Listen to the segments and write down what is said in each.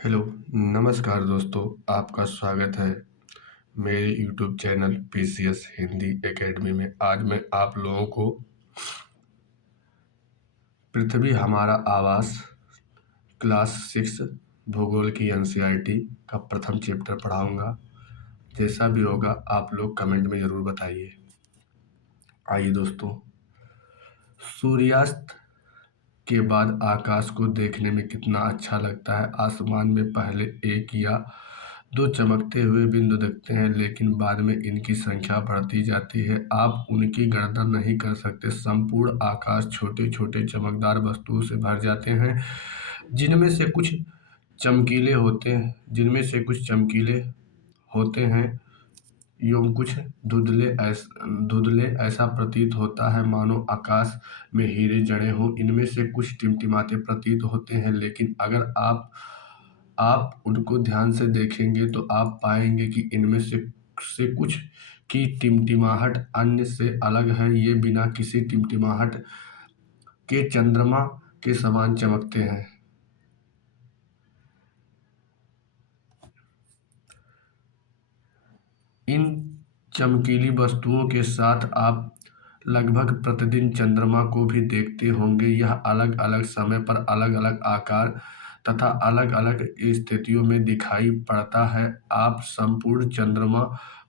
Hello, नमस्कार दोस्तों, आपका स्वागत है मेरे YouTube channel PCS Hindi academy में। आज मैं आप लोगों को पृथ्वी हमारा आवास क्लास 6 भूगोल की एनसीईआरटी का प्रथम चैप्टर पढ़ाऊंगा। जैसा भी होगा आप लोग कमेंट में ज़रूर बताइए। आइए दोस्तों, सूर्यास्त के बाद आकाश को देखने में कितना अच्छा लगता है। आसमान में पहले एक या दो चमकते हुए बिंदु दिखते हैं, लेकिन बाद में इनकी संख्या बढ़ती जाती है। आप उनकी गणना नहीं कर सकते। संपूर्ण आकाश छोटे छोटे चमकदार वस्तुओं से भर जाते हैं, जिनमें से कुछ चमकीले होते हैं एवं कुछ धुंधले। ऐसा प्रतीत होता है मानो आकाश में हीरे जड़े हों। इनमें से कुछ टिमटिमाते प्रतीत होते हैं, लेकिन अगर आप उनको ध्यान से देखेंगे तो आप पाएंगे कि इनमें से कुछ की टिमटिमाहट अन्य से अलग है। ये बिना किसी टिमटिमाहट के चंद्रमा के समान चमकते हैं। इन चमकीली वस्तुओं के साथ आप लगभग प्रतिदिन चंद्रमा को भी देखते होंगे। यह अलग अलग समय पर अलग अलग आकार तथा अलग अलग स्थितियों में दिखाई पड़ता है। आप संपूर्ण चंद्रमा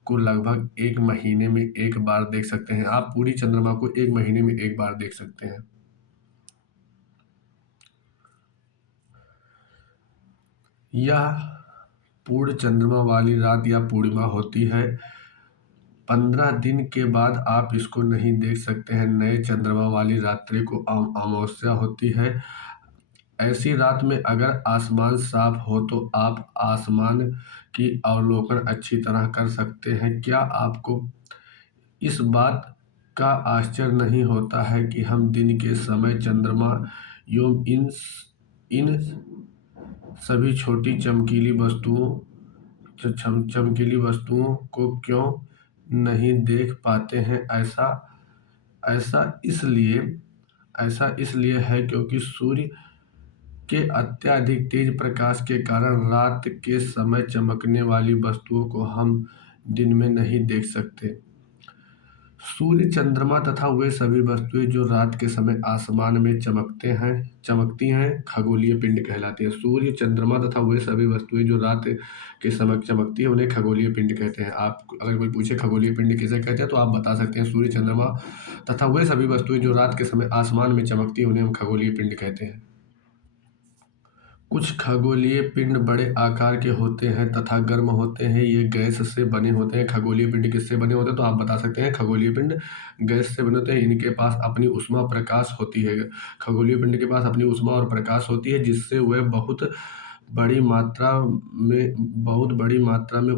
को लगभग एक महीने में एक बार देख सकते हैं। आप पूरी चंद्रमा को एक महीने में एक बार देख सकते हैं। यह पूर्ण चंद्रमा वाली रात या पूर्णिमा होती है। 15 दिन के बाद आप इसको नहीं देख सकते हैं। नए चंद्रमा वाली रात्रि को अमावस्या होती है। ऐसी रात में अगर आसमान साफ हो तो आप आसमान की अवलोकन अच्छी तरह कर सकते हैं। क्या आपको इस बात का आश्चर्य नहीं होता है कि हम दिन के समय चंद्रमा एवं इन सभी छोटी चमकीली वस्तुओं को क्यों नहीं देख पाते हैं? ऐसा इसलिए है क्योंकि सूर्य के अत्यधिक तेज प्रकाश के कारण रात के समय चमकने वाली वस्तुओं को हम दिन में नहीं देख सकते। सूर्य, चंद्रमा तथा वे सभी वस्तुएं जो रात के समय आसमान में चमकती हैं खगोलीय पिंड कहलाती हैं। सूर्य, चंद्रमा तथा वे सभी वस्तुएं जो रात के समय चमकती हैं उन्हें खगोलीय पिंड कहते हैं। आप अगर कोई पूछे खगोलीय पिंड किसे कहते हैं तो आप बता सकते हैं सूर्य, चंद्रमा तथा वे सभी वस्तुएं जो रात के समय आसमान में चमकती हैं उन्हें हम खगोलीय पिंड कहते हैं। कुछ खगोलीय पिंड बड़े आकार के होते हैं तथा गर्म होते हैं। ये गैस से बने होते हैं। खगोलीय पिंड किससे बने होते हैं तो आप बता सकते हैं खगोलीय पिंड गैस से बने होते हैं। इनके पास अपनी उष्मा प्रकाश होती है। खगोलीय पिंड के पास अपनी उष्मा और प्रकाश होती है, जिससे वह बहुत बड़ी मात्रा में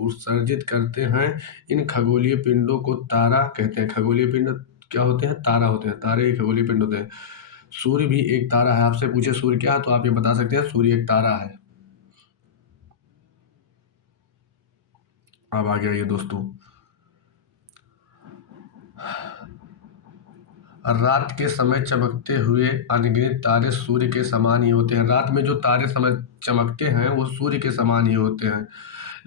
उत्सर्जित करते हैं। इन खगोलीय पिंडों को तारा कहते हैं। खगोलीय पिंड क्या होते हैं? तारा होते हैं। तारे ही खगोलीय पिंड होते हैं। सूर्य भी एक तारा है। आपसे पूछे सूर्य क्या है तो आप ये बता सकते हैं सूर्य एक तारा है। अब आ गया ये दोस्तों, रात के समय चमकते हुए अनगिनत तारे सूर्य के समान ही होते हैं। रात में जो तारे समय चमकते हैं वो सूर्य के समान ही होते हैं,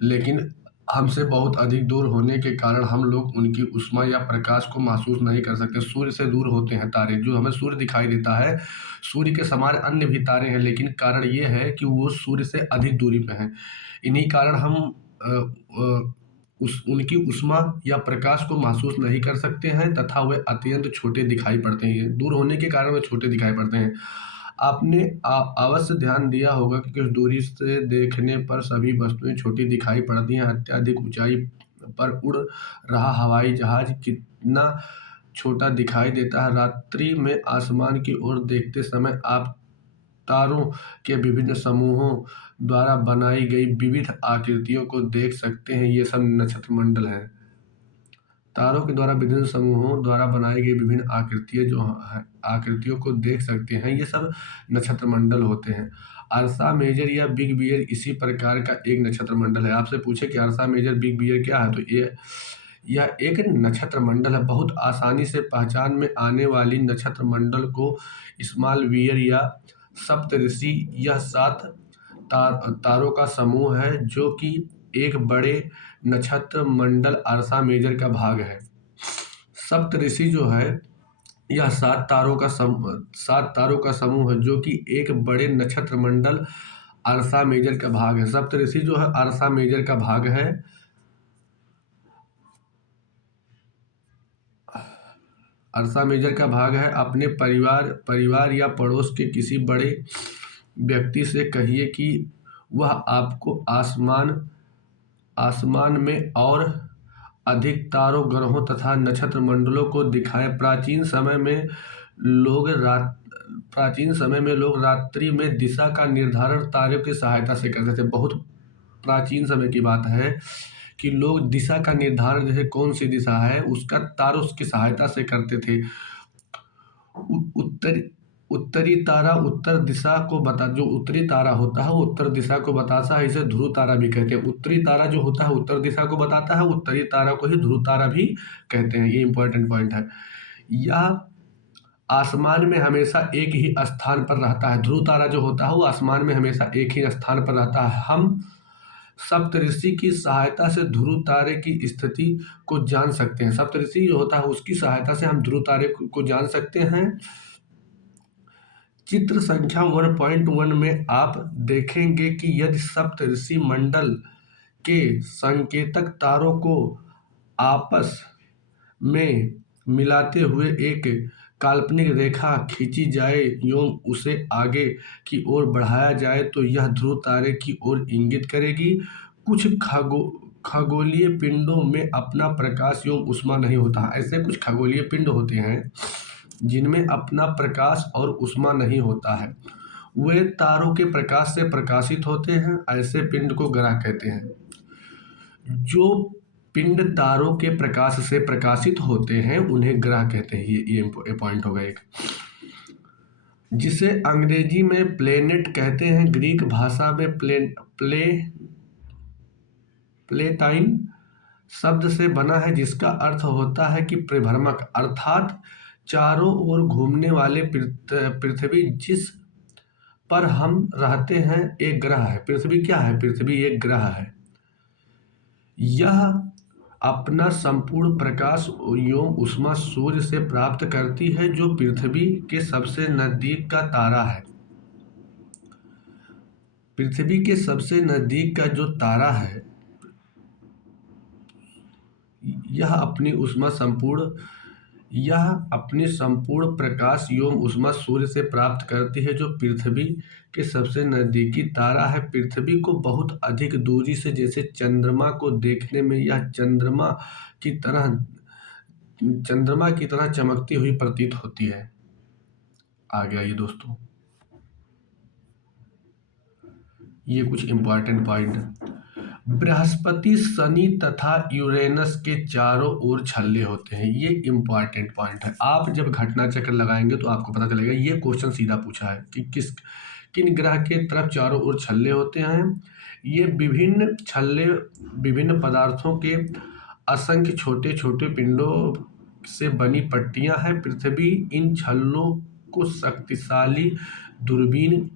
लेकिन हमसे बहुत अधिक दूर होने के कारण हम लोग उनकी उष्मा या प्रकाश को महसूस नहीं कर सकते। सूर्य से दूर होते हैं तारे। जो हमें सूर्य दिखाई देता है, सूर्य के समान अन्य भी तारे हैं, लेकिन कारण ये है कि वो सूर्य से अधिक दूरी पे हैं। इन्हीं कारण हम उनकी उष्मा या प्रकाश को महसूस नहीं कर सकते हैं तथा वे अत्यंत छोटे दिखाई पड़ते हैं। दूर होने के कारण वे छोटे दिखाई पड़ते हैं। आपने अवश्य ध्यान दिया होगा कि कुछ दूरी से देखने पर सभी वस्तुएं छोटी दिखाई पड़ती हैं। अत्यधिक ऊंचाई पर उड़ रहा हवाई जहाज कितना छोटा दिखाई देता है। रात्रि में आसमान की ओर देखते समय आप तारों के विभिन्न समूहों द्वारा बनाई गई विविध आकृतियों को देख सकते हैं। ये सब नक्षत्र मंडल है। तारों के द्वारा विभिन्न समूहों द्वारा बनाई गई विभिन्न आकृतियों को देख सकते हैं। ये सब नक्षत्र मंडल होते हैं। अर्सा मेजर या बिग बियर इसी प्रकार का एक नक्षत्र मंडल है। आपसे पूछे कि अर्सा मेजर बिग बियर क्या है तो यह एक नक्षत्र मंडल है। बहुत आसानी से पहचान में आने वाली नक्षत्र मंडल को स्मॉल बियर या सप्तऋषि यह 7 तारों का समूह है जो कि एक बड़े नक्षत्र मंडल अर्सा मेजर का भाग है। सप्तऋषि जो है यह सात तारों का समूह है जो कि एक बड़े नक्षत्र मंडल अर्सा मेजर का भाग है। सप्तऋषि जो है अर्सा मेजर का भाग है। अर्सा मेजर का भाग है। अपने परिवार या पड़ोस के किसी बड़े व्यक्ति से कहिए कि वह आपको आसमान में और अधिक तारों, ग्रहों तथा नक्षत्र मंडलों को दिखाए। प्राचीन समय में लोग रात्रि में दिशा का निर्धारण तारों की सहायता से करते थे। बहुत प्राचीन समय की बात है कि लोग दिशा का निर्धारण, जैसे कौन सी दिशा है, उसका तारों की सहायता से करते थे। उत्तरी तारा उत्तर दिशा को जो उत्तरी तारा होता है वो उत्तर दिशा को बताता है। इसे ध्रुव तारा भी कहते हैं। उत्तरी तारा जो होता है उत्तर दिशा को बताता है, उत्तरी तारा को ही ध्रुव तारा भी कहते हैं। ये इंपॉर्टेंट पॉइंट है। यह आसमान में हमेशा एक ही स्थान पर रहता है। ध्रुव तारा जो होता है वो आसमान में हमेशा एक ही स्थान पर रहता है। हम सप्तऋषि की सहायता से ध्रुव तारे की स्थिति को जान सकते हैं। सप्तऋषि जो होता है उसकी सहायता से हम ध्रुव तारे को जान सकते हैं। चित्र संख्या 1.1 में आप देखेंगे कि यदि सप्तऋषि मंडल के संकेतक तारों को आपस में मिलाते हुए एक काल्पनिक रेखा खींची जाए एवं उसे आगे की ओर बढ़ाया जाए तो यह ध्रुव तारे की ओर इंगित करेगी। कुछ खगोलीय पिंडों में अपना प्रकाश एवं ऊष्मा नहीं होता। ऐसे कुछ खगोलीय पिंड होते हैं जिनमें अपना प्रकाश और ऊष्मा नहीं होता है। वे तारों के प्रकाश से प्रकाशित होते हैं। ऐसे पिंड को ग्रह कहते हैं। जो पिंड तारों के प्रकाश से प्रकाशित होते हैं उन्हें ग्रह कहते हैं। ये पॉइंट होगा एक, जिसे अंग्रेजी में प्लेनेट कहते हैं। ग्रीक भाषा में प्लेटाइन शब्द से बना है जिसका अर्थ होता है कि परिभ्रमक, अर्थात चारों ओर घूमने वाले। पृथ्वी जिस पर हम रहते हैं एक ग्रह है। पृथ्वी क्या है? पृथ्वी एक ग्रह है। यह अपना संपूर्ण प्रकाश एवं ऊष्मा सूर्य से प्राप्त करती है जो पृथ्वी के सबसे नजदीक का तारा है। पृथ्वी के सबसे नजदीक का जो तारा है यह अपनी संपूर्ण प्रकाश एवं ऊष्मा सूर्य से प्राप्त करती है जो पृथ्वी के सबसे नजदीकी तारा है। पृथ्वी को बहुत अधिक दूरी से जैसे चंद्रमा को देखने में यह चंद्रमा की तरह चमकती हुई प्रतीत होती है। आगे आइए दोस्तों, ये कुछ इंपॉर्टेंट पॉइंट। बृहस्पति, शनि तथा यूरेनस के चारों ओर छल्ले होते हैं। ये इंपॉर्टेंट पॉइंट है। आप जब घटना चक्र लगाएंगे तो आपको पता चलेगा। ये क्वेश्चन सीधा पूछा है कि किन ग्रह के तरफ चारों ओर छल्ले होते हैं। ये विभिन्न छल्ले विभिन्न पदार्थों के असंख्य छोटे छोटे पिंडों से बनी पट्टियां हैं। पृथ्वी इन छल्लों को शक्तिशाली दूरबीन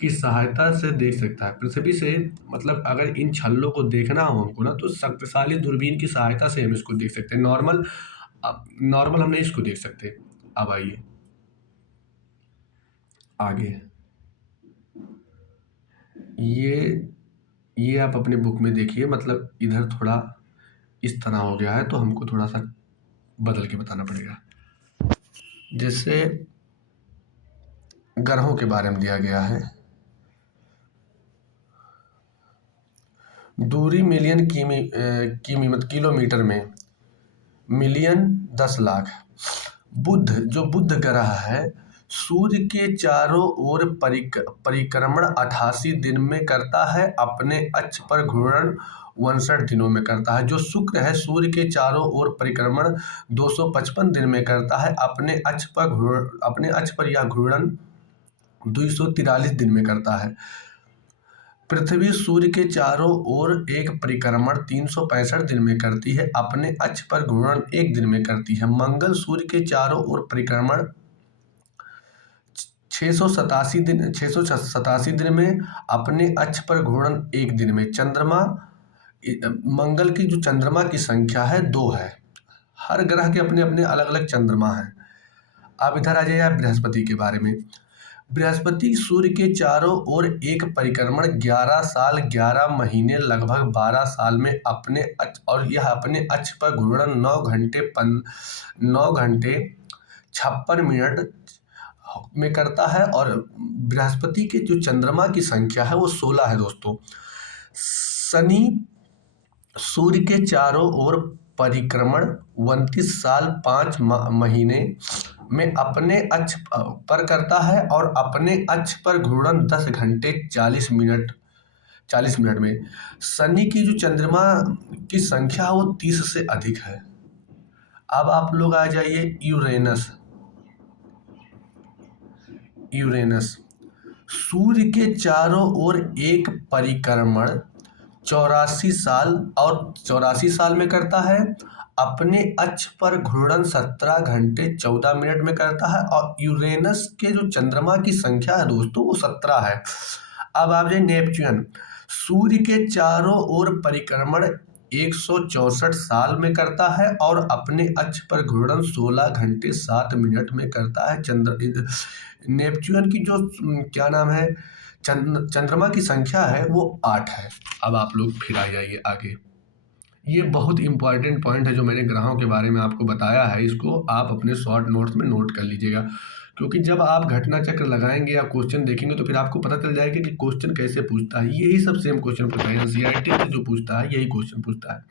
की सहायता से देख सकता है। पृथ्वी से मतलब अगर इन छल्लों को देखना हो हमको ना तो शक्तिशाली दूरबीन की सहायता से हम इसको देख सकते हैं। नॉर्मल हम नहीं इसको देख सकते। अब आइए आगे, ये आप अपने बुक में देखिए। मतलब इधर थोड़ा इस तरह हो गया है तो हमको थोड़ा सा बदल के बताना पड़ेगा। जैसे ग्रहों के बारे में दिया गया है। दूरी मिलियन किलोमीटर में, मिलियन 10 लाख। बुध ग्रह है सूर्य के चारों ओर परिक्रमण 88 दिन में करता है। अपने अक्ष पर घूर्णन 59 दिनों में करता है। जो शुक्र है सूर्य के चारों ओर परिक्रमण 255 दिन में करता है। अपने अक्ष पर यह घूर्णन 243 दिन में करता है। पृथ्वी सूर्य के चारों ओर एक परिक्रमण 365 दिन में करती है। अपने अक्ष पर घूर्णन 1 दिन में करती है। मंगल सूर्य के चारों ओर परिक्रमण 687 दिन में अपने अक्ष पर घूर्णन 1 दिन में। मंगल की जो चंद्रमा की संख्या है 2 है। हर ग्रह के अपने अपने अलग अलग चंद्रमा हैं। अब इधर आ जाइए आप बृहस्पति के बारे में। बृहस्पति सूर्य के चारों ओर एक परिक्रमण 11 साल 11 महीने लगभग 12 साल में अपने अक्ष और यह अपने अक्ष पर घूर्णन 9 घंटे 56 मिनट में करता है। और बृहस्पति के जो चंद्रमा की संख्या है वो 16 है दोस्तों। शनि सूर्य के चारों ओर परिक्रमण 29 साल 5 महीने में अपने अक्ष पर करता है और अपने अक्ष पर घूर्णन 10 घंटे 40 मिनट में। शनि की जो चंद्रमा की संख्या है वो 30 से अधिक है। अब आप लोग आ जाइए यूरेनस। सूर्य के चारों ओर एक परिक्रमण 84 साल में करता है। अपने अक्ष पर घूर्णन 17 घंटे 14 मिनट में करता है। और यूरेनस के जो चंद्रमा की संख्या है दोस्तों वो 17 है। अब आप जाइए नेपच्यून। सूर्य के चारों ओर परिक्रमण 164 साल में करता है और अपने अक्ष पर घूर्णन 16 घंटे 7 मिनट में करता है। नेपच्यून की जो क्या नाम है चंद्रमा की संख्या है वो 8 है। अब आप लोग फिर आ जाइए आगे। ये बहुत इंपॉर्टेंट पॉइंट है जो मैंने ग्रहों के बारे में आपको बताया है। इसको आप अपने शॉर्ट नोट्स में नोट कर लीजिएगा, क्योंकि जब आप घटना चक्र लगाएंगे या क्वेश्चन देखेंगे तो फिर आपको पता चल जाएगा कि क्वेश्चन कैसे पूछता है। यही सब सेम क्वेश्चन पूछता है। एनसीईआरटी से जो पूछता है यही क्वेश्चन पूछता है।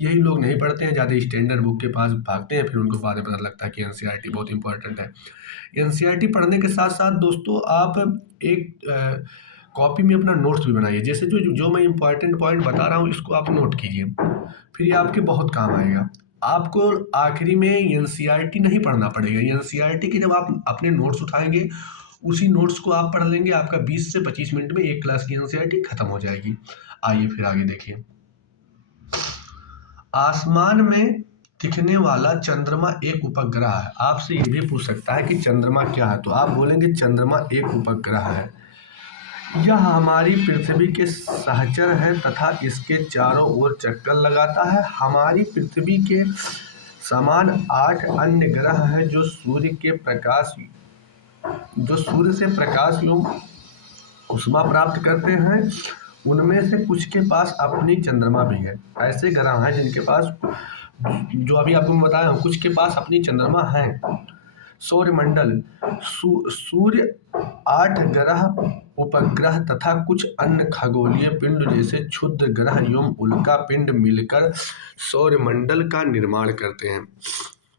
यही लोग नहीं पढ़ते हैं, ज़्यादा स्टैंडर्ड बुक के पास भागते हैं, फिर उनको बाद में पता लगता है कि एनसीईआरटी बहुत इंपॉर्टेंट है। एनसीईआरटी पढ़ने के साथ साथ दोस्तों आप एक कॉपी में अपना नोट्स भी बनाइए। जैसे जो मैं इंपॉर्टेंट पॉइंट बता रहा हूँ इसको आप नोट कीजिए, फिर ये आपके बहुत काम आएगा। आपको आखिरी में एनसीईआरटी नहीं पढ़ना पड़ेगा। एनसीईआरटी की जब आप अपने नोट्स उठाएंगे उसी नोट्स को आप पढ़ लेंगे, आपका 20 से 25 मिनट में एक क्लास की एनसीईआरटी खत्म हो जाएगी। आइए फिर आगे देखिए। आसमान में दिखने वाला चंद्रमा एक उपग्रह है। आपसे ये भी पूछ सकता है कि चंद्रमा क्या है, तो आप बोलेंगे चंद्रमा एक उपग्रह है। यह हमारी पृथ्वी के सहचर है तथा इसके चारों ओर चक्कर लगाता है। हमारी पृथ्वी के समान 8 अन्य ग्रह हैं जो सूर्य से प्रकाश एवं ऊष्मा प्राप्त करते हैं। उनमें से कुछ के पास अपनी चंद्रमा भी है। ऐसे ग्रह हैं जिनके पास, जो अभी आपको मैं बताया हूँ, कुछ के पास अपनी चंद्रमा है। सौरमंडल सूर्य 8 ग्रह उपग्रह तथा कुछ अन्य खगोलीय पिंड जैसे क्षुद्र ग्रह एवं उल्का पिंड मिलकर सौरमंडल का निर्माण करते हैं।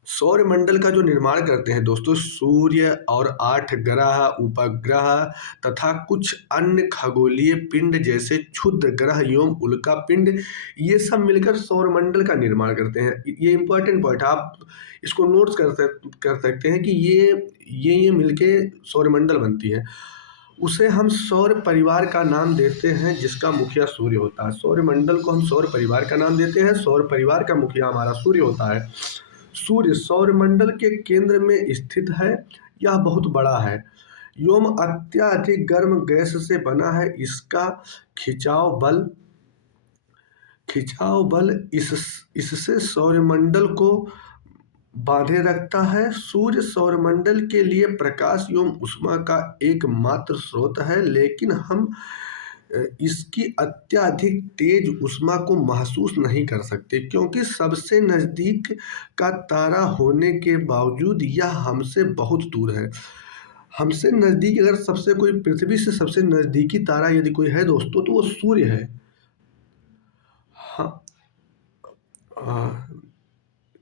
सौरमंडल का जो निर्माण करते हैं दोस्तों, सूर्य और 8 ग्रह उपग्रह तथा कुछ अन्य खगोलीय पिंड जैसे क्षुद्र ग्रह एवं उल्का पिंड, ये सब मिलकर सौरमंडल का निर्माण करते हैं। ये इंपॉर्टेंट पॉइंट, आप इसको नोट्स कर सकते हैं कि ये मिलके सौरमंडल बनती है। उसे हम सौर परिवार का नाम देते हैं जिसका मुखिया सूर्य होता है। सौरमंडल को हम सौर परिवार का नाम देते हैं। सौर परिवार का मुखिया हमारा सूर्य होता है। सूर्य सौरमंडल के केंद्र में स्थित है। यह बहुत बड़ा है एवं अत्यधिक गर्म गैस से बना है। इसका खिंचाव बल इससे सौरमंडल को बांधे रखता है। सूर्य सौरमंडल के लिए प्रकाश एवं ऊष्मा का एकमात्र स्रोत है, लेकिन हम इसकी अत्यधिक तेज ऊष्मा को महसूस नहीं कर सकते, क्योंकि सबसे नज़दीक का तारा होने के बावजूद यह हमसे बहुत दूर है। हमसे नज़दीक अगर पृथ्वी से सबसे नज़दीकी तारा यदि कोई है दोस्तों तो वो सूर्य है। हाँ,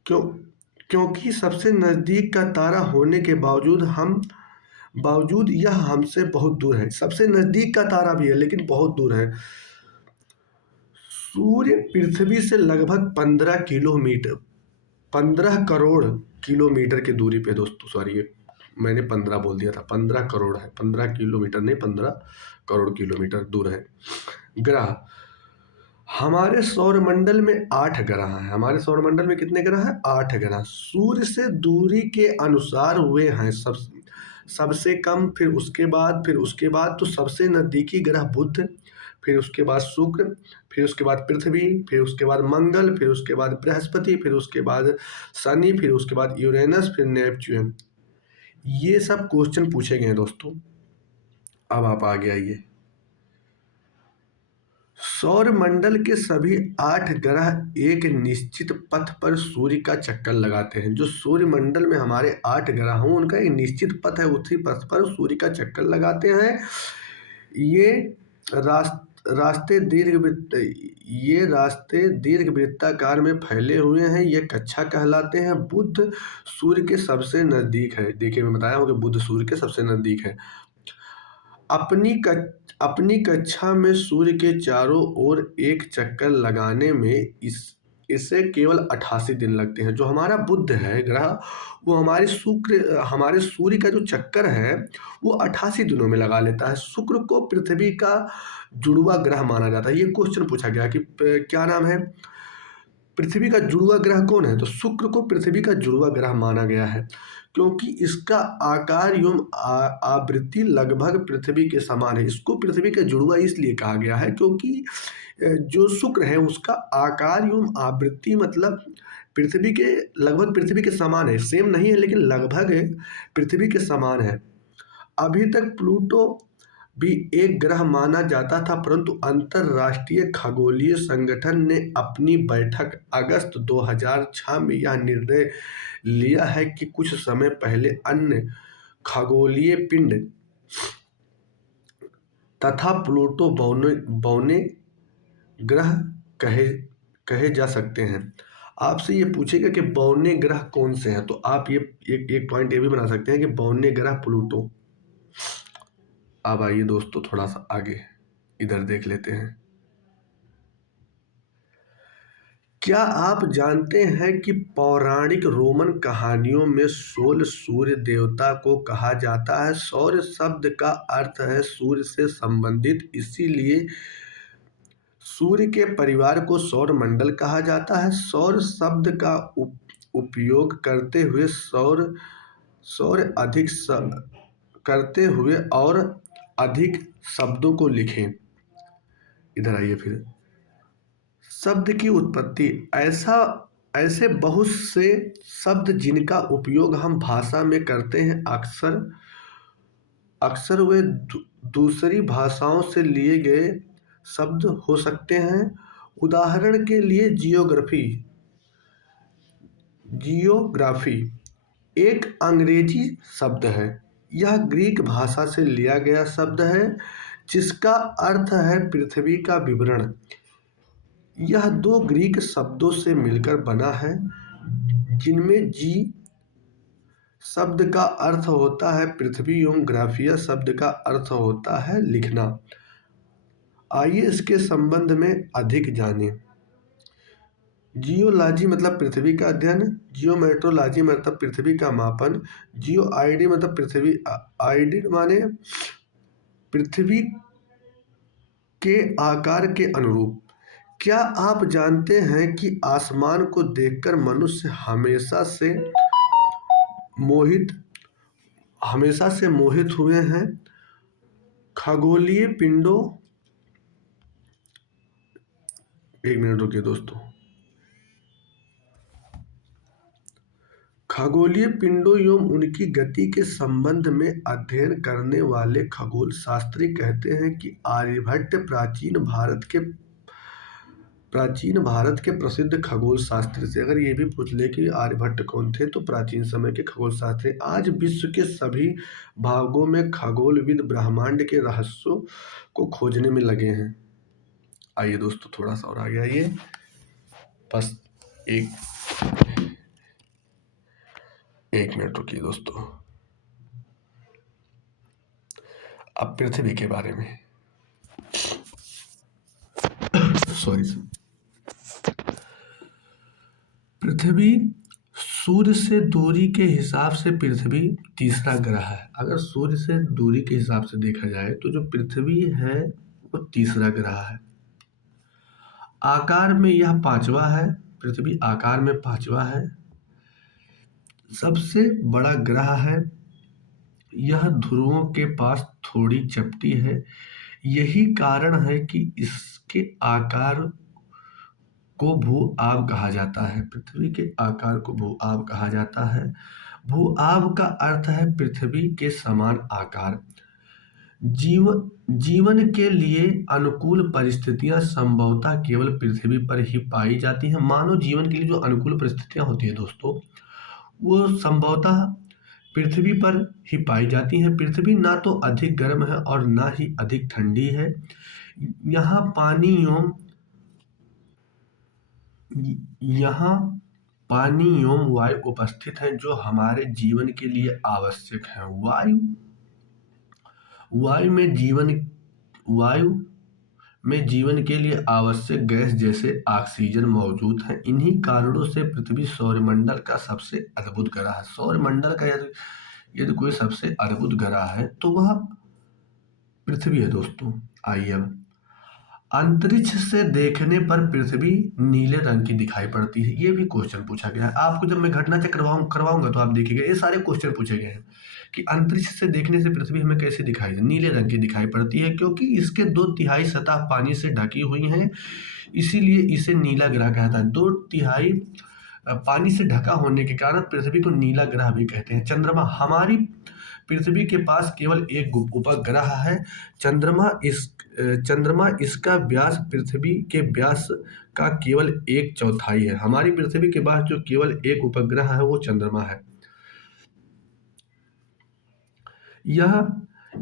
क्योंकि सबसे नज़दीक का तारा होने के बावजूद यह हमसे बहुत दूर है। सबसे नज़दीक का तारा भी है लेकिन बहुत दूर है। सूर्य पृथ्वी से लगभग 15 करोड़ किलोमीटर की दूरी पे दोस्तों, सॉरी मैंने 15 बोल दिया था, 15 करोड़ है, 15 किलोमीटर नहीं 15 करोड़ किलोमीटर दूर है ग्रह। हमारे सौरमंडल में 8 ग्रह हैं। हमारे सौरमंडल में कितने ग्रह हैं? 8 ग्रह। सूर्य से दूरी के अनुसार वे हैं सबसे कम, फिर उसके बाद तो सबसे नज़दीकी ग्रह बुध, फिर उसके बाद शुक्र, फिर उसके बाद पृथ्वी, फिर उसके बाद मंगल, फिर उसके बाद बृहस्पति, फिर उसके बाद शनि, फिर उसके बाद यूरेनस, फिर नेपच्यून। ये सब क्वेश्चन पूछे गए हैं दोस्तों। अब आप आगे आइए। सौर मंडल के सभी 8 ग्रह एक निश्चित पथ पर सूर्य का चक्कर लगाते हैं। जो सूर्य मंडल में हमारे 8 ग्रह हों, उनका एक निश्चित पथ है, उसी पथ पर सूर्य का चक्कर लगाते हैं। ये रास्ते दीर्घ वृत्ताकार में फैले हुए हैं। ये कक्षा कहलाते हैं। बुध सूर्य के सबसे नजदीक है। देखिए, मैं बताया हूँ कि बुध सूर्य के सबसे नजदीक है। अपनी कक्षा में सूर्य के चारों ओर एक चक्कर लगाने में इसे केवल 88 दिन लगते हैं। जो हमारा बुध है ग्रह, वो हमारे सूर्य का जो चक्कर है वो 88 दिनों में लगा लेता है। शुक्र को पृथ्वी का जुड़वा ग्रह माना जाता है। ये क्वेश्चन पूछा गया कि क्या नाम है, पृथ्वी का जुड़वा ग्रह कौन है? तो शुक्र को पृथ्वी का जुड़वा ग्रह माना गया है, क्योंकि इसका आकार एवं आवृत्ति लगभग पृथ्वी के समान है। इसको पृथ्वी का जुड़वा इसलिए कहा गया है क्योंकि जो शुक्र है उसका आकार एवं आवृत्ति मतलब लगभग पृथ्वी के समान है। सेम नहीं है, लेकिन लगभग पृथ्वी के समान है। अभी तक प्लूटो भी एक ग्रह माना जाता था, परंतु अंतरराष्ट्रीय खगोलीय संगठन ने अपनी बैठक अगस्त 2006 में यह निर्णय लिया है कि कुछ समय पहले अन्य खगोलीय पिंड तथा प्लूटो बौने ग्रह कहे जा सकते हैं। आपसे ये पूछेगा कि बौने ग्रह कौन से हैं, तो आप ये एक पॉइंट ये भी बना सकते हैं कि बौने ग्रह प्लूटो। अब आइए दोस्तों, थोड़ा सा आगे इधर देख लेते हैं। क्या आप जानते हैं कि पौराणिक रोमन कहानियों में सोल सूर्य देवता को कहा जाता है? सौर शब्द का अर्थ है सूर्य से संबंधित, इसीलिए सूर्य के परिवार को सौर मंडल कहा जाता है। सौर शब्द का उपयोग करते हुए और अधिक शब्दों को लिखें। इधर आइए फिर। शब्द की उत्पत्ति। ऐसे बहुत से शब्द जिनका उपयोग हम भाषा में करते हैं, अक्सर वे दूसरी भाषाओं से लिए गए शब्द हो सकते हैं। उदाहरण के लिए जियोग्राफी एक अंग्रेजी शब्द है। यह ग्रीक भाषा से लिया गया शब्द है, जिसका अर्थ है पृथ्वी का विवरण। यह 2 ग्रीक शब्दों से मिलकर बना है, जिनमें जी शब्द का अर्थ होता है पृथ्वी एवं ग्राफिया शब्द का अर्थ होता है लिखना। आइए इसके संबंध में अधिक जानें। जियोलॉजी मतलब पृथ्वी का अध्ययन, जियोमेट्रोलॉजी मतलब पृथ्वी का मापन, जियो आईडी मतलब पृथ्वी आईडी माने पृथ्वी के आकार के अनुरूप। क्या आप जानते हैं कि आसमान को देखकर मनुष्य हमेशा से मोहित हुए हैं? खगोलीय पिंडों, एक मिनट रुकिए दोस्तों। खगोलीय पिंडों एवं उनकी गति के संबंध में अध्ययन करने वाले खगोल शास्त्री कहते हैं कि आर्यभट्ट प्राचीन भारत के प्रसिद्ध खगोल शास्त्री से। अगर ये भी पूछ ले कि आर्यभट्ट कौन थे, तो प्राचीन समय के खगोल शास्त्री। आज विश्व के सभी भागों में खगोलविद ब्रह्मांड के रहस्यों को खोजने में लगे हैं। आइए दोस्तों, थोड़ा सा और आगे आइए। बस एक मिनट रुकिए दोस्तों। अब पृथ्वी के बारे में पृथ्वी सूर्य से दूरी के हिसाब से पृथ्वी तीसरा ग्रह है। अगर सूर्य से दूरी के हिसाब से देखा जाए तो जो पृथ्वी है वो तीसरा ग्रह है। आकार में यह 5वां है। पृथ्वी आकार में 5वां है। सबसे बड़ा ग्रह है। यह ध्रुवों के पास थोड़ी चपटी है। यही कारण है कि इसके आकार को भू-आब कहा जाता है। पृथ्वी के आकार को भू-आब कहा जाता है। भू-आब का अर्थ है पृथ्वी के समान आकार। जीवन के लिए अनुकूल परिस्थितियां संभवतः केवल पृथ्वी पर ही पाई जाती हैं। मानव जीवन के लिए जो अनुकूल परिस्थितियां होती हैं दोस्तों, वो संभवतः पृथ्वी पर ही पाई जाती हैं। पृथ्वी ना तो अधिक गर्म है और ना ही अधिक ठंडी है। यहाँ पानी एवं यहाँ पानी एवं वायु उपस्थित हैं जो हमारे जीवन के लिए आवश्यक है। वायु में जीवन के लिए आवश्यक गैस जैसे ऑक्सीजन मौजूद है। इन्हीं कारणों से पृथ्वी सौरमंडल का सबसे अद्भुत ग्रह है। सौरमंडल का यदि कोई सबसे अद्भुत ग्रह है तो वह पृथ्वी है दोस्तों। आइए अब अंतरिक्ष से देखने पर पृथ्वी नीले रंग की दिखाई पड़ती है। ये भी क्वेश्चन पूछा गया है आपको। जब मैं घटना चक्र करवाऊंगा तो आप देखिएगा, ये सारे क्वेश्चन पूछे गए हैं कि अंतरिक्ष से देखने से पृथ्वी हमें कैसे दिखाई दे, नीले रंग की दिखाई पड़ती है, क्योंकि इसके 2/3 सतह पानी से ढकी हुई है, इसीलिए इसे नीला ग्रह कहता है। 2/3 पानी से ढका होने के कारण पृथ्वी को नीला ग्रह भी कहते हैं। चंद्रमा, हमारी पृथ्वी के पास केवल एक उपग्रह है चंद्रमा। इसका व्यास पृथ्वी के व्यास का केवल 1/4 है। हमारी पृथ्वी के पास जो केवल एक उपग्रह है वो चंद्रमा है। यह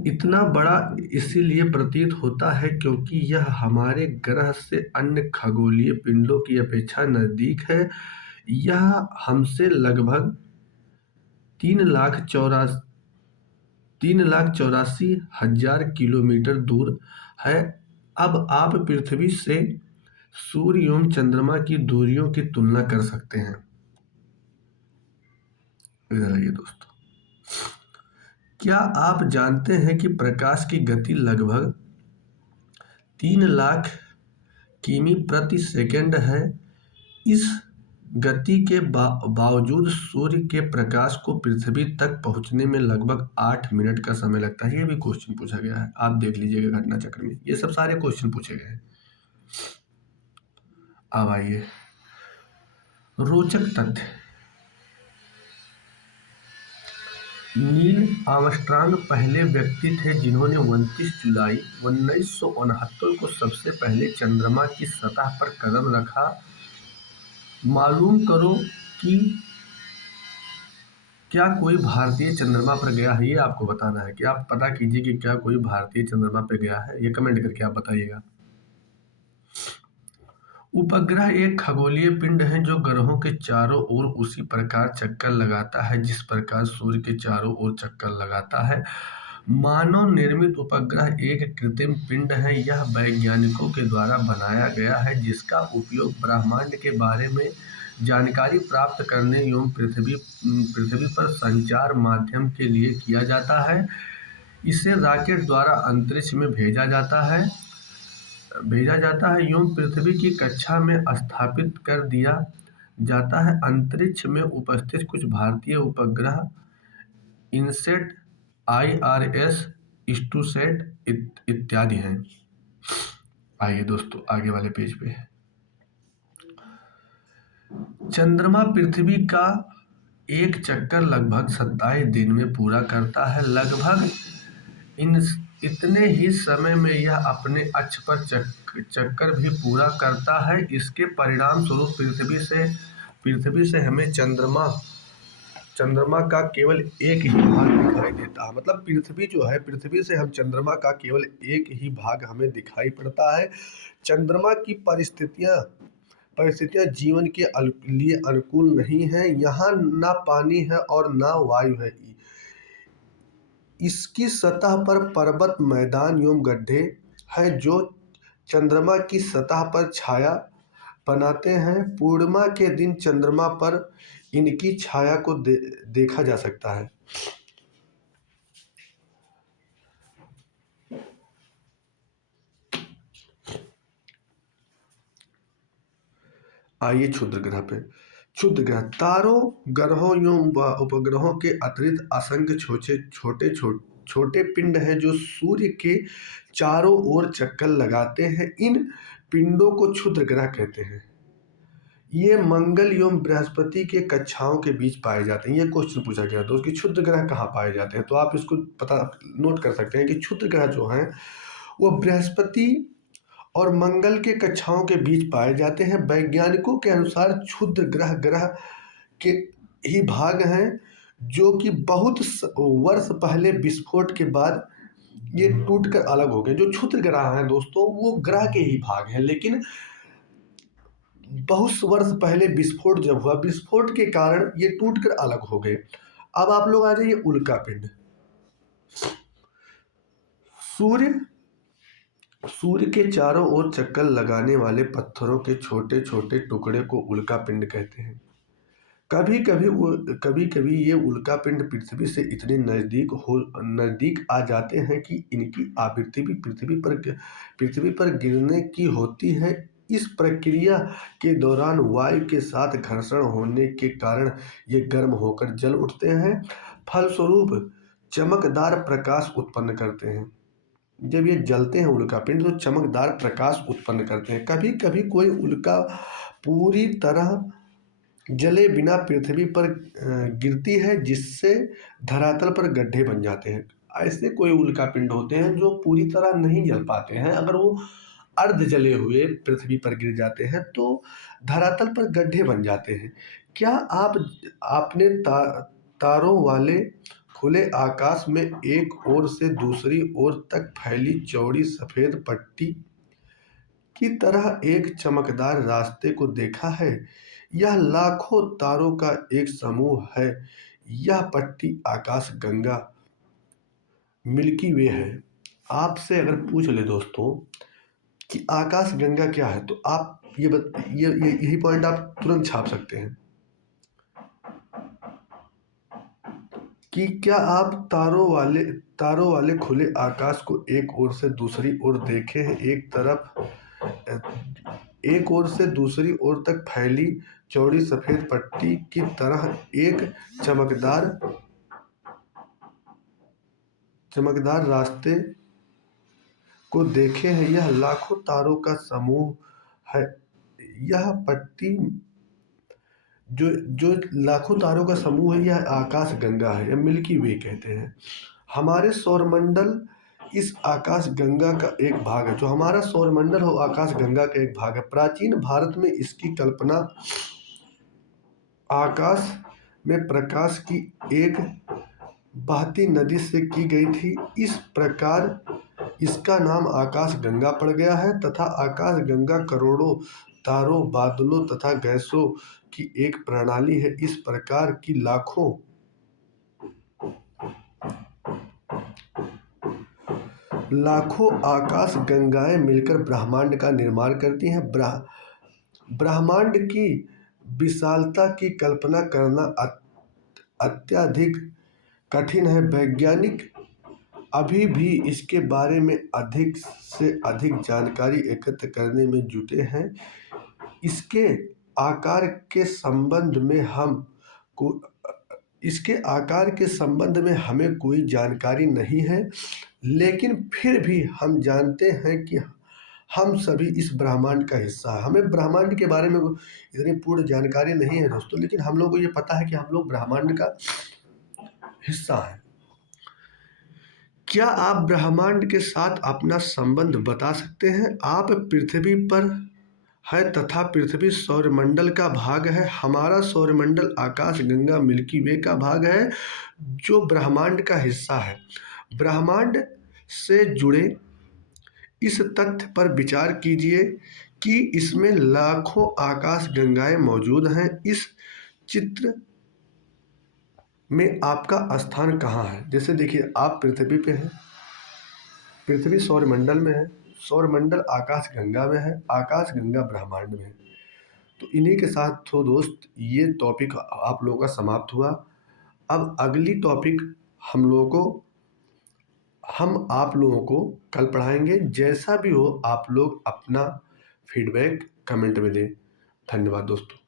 इतना बड़ा इसीलिए प्रतीत होता है क्योंकि यह हमारे ग्रह से अन्य खगोलीय पिंडों की अपेक्षा नजदीक है। यह हमसे लगभग 3,84,000 किलोमीटर दूर है। अब आप पृथ्वी से सूर्य एवं चंद्रमा की दूरियों की तुलना कर सकते हैं। इधर आइए दोस्तों, क्या आप जानते हैं कि प्रकाश की गति लगभग 3 लाख किमी प्रति सेकंड है। इस गति के बावजूद सूर्य के प्रकाश को पृथ्वी तक पहुंचने में लगभग 8 मिनट का समय लगता है। ये भी क्वेश्चन पूछा गया है, आप देख लीजिएगा घटना चक्र में, ये सब सारे क्वेश्चन पूछे गए हैं। अब आइए रोचक तथ्य। नील आर्मस्ट्रांग पहले व्यक्ति थे जिन्होंने 29 जुलाई 1969 को सबसे पहले चंद्रमा की सतह पर कदम रखा। मालूम करो कि क्या कोई भारतीय चंद्रमा पर गया है। ये आपको बताना है कि आप पता कीजिए कि क्या कोई भारतीय चंद्रमा पर गया है। ये कमेंट करके आप बताइएगा। उपग्रह एक खगोलीय पिंड है जो ग्रहों के चारों ओर उसी प्रकार चक्कर लगाता है जिस प्रकार सूर्य के चारों ओर चक्कर लगाता है। मानव निर्मित उपग्रह एक कृत्रिम पिंड है। यह वैज्ञानिकों के द्वारा बनाया गया है जिसका उपयोग ब्रह्मांड के बारे में जानकारी प्राप्त करने एवं पृथ्वी पर संचार माध्यम के लिए किया जाता है। इसे रॉकेट द्वारा अंतरिक्ष में भेजा जाता है एवं पृथ्वी की कक्षा में स्थापित कर दिया जाता है। अंतरिक्ष में उपस्थित कुछ भारतीय उपग्रह इनसेट, IRS, स्टूसेट इत्यादि हैं। आइए दोस्तों आगे वाले पेज पे। चंद्रमा पृथ्वी का एक चक्कर लगभग 27 दिन में पूरा करता है। लगभग इतने ही समय में यह अपने अक्ष पर चक्कर भी पूरा करता है। इसके परिणाम स्वरूप पृथ्वी से हमें चंद्रमा का केवल एक ही भाग दिखाई देता है। मतलब पृथ्वी जो है, पृथ्वी से हम चंद्रमा का केवल एक ही भाग हमें दिखाई पड़ता है। चंद्रमा की परिस्थितियां जीवन के लिए अनुकूल नहीं है। यहाँ ना पानी है और ना वायु है। इसकी सतह पर पर्वत, मैदान एवं गड्ढे हैं जो चंद्रमा की सतह पर छाया बनाते हैं। पूर्णिमा के दिन चंद्रमा पर इनकी छाया को देखा जा सकता है। आइए क्षुद्र ग्रह पे। क्षुद्र ग्रह तारों, ग्रहों एवं उपग्रहों के अतिरिक्त असंख्य छोटे पिंड हैं जो सूर्य के चारों ओर चक्कर लगाते हैं। इन पिंडों को क्षुद्र ग्रह कहते हैं। ये मंगल एवं बृहस्पति के कक्षाओं के बीच पाए जाते हैं। ये क्वेश्चन पूछा गया दोस्त कि क्षुद्र ग्रह कहाँ पाए जाते हैं, तो आप इसको पता नोट कर सकते हैं कि क्षुद्र ग्रह जो हैं वो बृहस्पति और मंगल के कक्षाओं के बीच पाए जाते हैं। वैज्ञानिकों के अनुसार क्षुद्र ग्रह ग्रह के ही भाग हैं जो कि बहुत वर्ष पहले विस्फोट के बाद ये टूटकर अलग हो गए। जो क्षुद्र ग्रह हैं दोस्तों वो ग्रह के ही भाग हैं, लेकिन बहुत वर्ष पहले विस्फोट जब हुआ, विस्फोट के कारण ये टूटकर अलग हो गए। अब आप लोग आ जाइए उल्का पिंड। सूर्य के चारों ओर चक्कर लगाने वाले पत्थरों के छोटे छोटे टुकड़े को उल्का पिंड कहते हैं। कभी कभी ये उल्का पिंड पृथ्वी से इतने नजदीक आ जाते हैं कि इनकी आवृत्ति भी पृथ्वी पर गिरने की होती है। इस प्रक्रिया के दौरान वायु के साथ घर्षण होने के कारण ये गर्म होकर जल उठते हैं, फलस्वरूप चमकदार प्रकाश उत्पन्न करते हैं। जब ये जलते हैं उल्का पिंड तो चमकदार प्रकाश उत्पन्न करते हैं। कभी कभी कोई उल्का पूरी तरह जले बिना पृथ्वी पर गिरती है, जिससे धरातल पर गड्ढे बन जाते हैं। ऐसे कोई उल्का पिंड होते हैं जो पूरी तरह नहीं जल पाते हैं। अगर वो अर्ध जले हुए पृथ्वी पर गिर जाते हैं तो धरातल पर गड्ढे बन जाते हैं। क्या आपने तारों वाले खुले आकाश में एक ओर से दूसरी ओर तक फैली चौड़ी सफेद पट्टी की तरह एक चमकदार रास्ते को देखा है? यह लाखों तारों का एक समूह है। यह पट्टी आकाश गंगा मिल्की वे है। आपसे अगर पूछ ले दोस्तों कि आकाश गंगा क्या है, तो आप यही पॉइंट आप तुरंत छाप सकते हैं कि क्या आप तारों वाले खुले आकाश को एक ओर से दूसरी ओर देखे हैं? एक ओर से दूसरी ओर तक फैली चौड़ी सफेद पट्टी की तरह एक चमकदार रास्ते को देखे हैं। यह लाखों तारों का समूह है। यह पट्टी जो लाखों तारों का समूह है, यह आकाश गंगा है या मिल्की वे कहते हैं। हमारे सौरमंडल इस आकाश गंगा का एक भाग है। जो हमारा सौरमंडल हो आकाश गंगा का एक भाग है। प्राचीन भारत में इसकी कल्पना आकाश में प्रकाश की एक बहती नदी से की गई थी। इस प्रकार इसका नाम आकाश गंगा पड़ गया है तथा आकाश गंगा करोड़ों तारों, बादलों तथा गैसों की एक प्रणाली है। इस प्रकार की लाखों आकाश गंगाएं मिलकर ब्रह्मांड का निर्माण करती हैं। ब्रह्मांड की विशालता की कल्पना करना अत्यधिक कठिन है। वैज्ञानिक अभी भी इसके बारे में अधिक से अधिक जानकारी एकत्र करने में जुटे हैं। इसके आकार के संबंध में हमें कोई जानकारी नहीं है, लेकिन फिर भी हम जानते हैं कि हम सभी इस ब्रह्मांड का हिस्सा है। हमें ब्रह्मांड के बारे में इतनी पूर्ण जानकारी नहीं है दोस्तों, लेकिन हम लोग को ये पता है कि हम लोग ब्रह्मांड का हिस्सा हैं। क्या आप ब्रह्मांड के साथ अपना संबंध बता सकते हैं? आप पृथ्वी पर है तथा पृथ्वी सौरमंडल का भाग है। हमारा सौरमंडल आकाश गंगा मिल्की वे का भाग है जो ब्रह्मांड का हिस्सा है। ब्रह्मांड से जुड़े इस तथ्य पर विचार कीजिए कि इसमें लाखों आकाश गंगाएं मौजूद हैं। इस चित्र में आपका स्थान कहाँ है? जैसे देखिए आप पृथ्वी पे हैं, पृथ्वी सौरमंडल में है, सौरमंडल आकाश गंगा में है, आकाश गंगा ब्रह्मांड में है। तो इन्हीं के साथ तो दोस्त ये टॉपिक आप लोगों का समाप्त हुआ। अब अगली टॉपिक हम आप लोगों को कल पढ़ाएंगे। जैसा भी हो आप लोग अपना फीडबैक कमेंट में दें। धन्यवाद दोस्तों।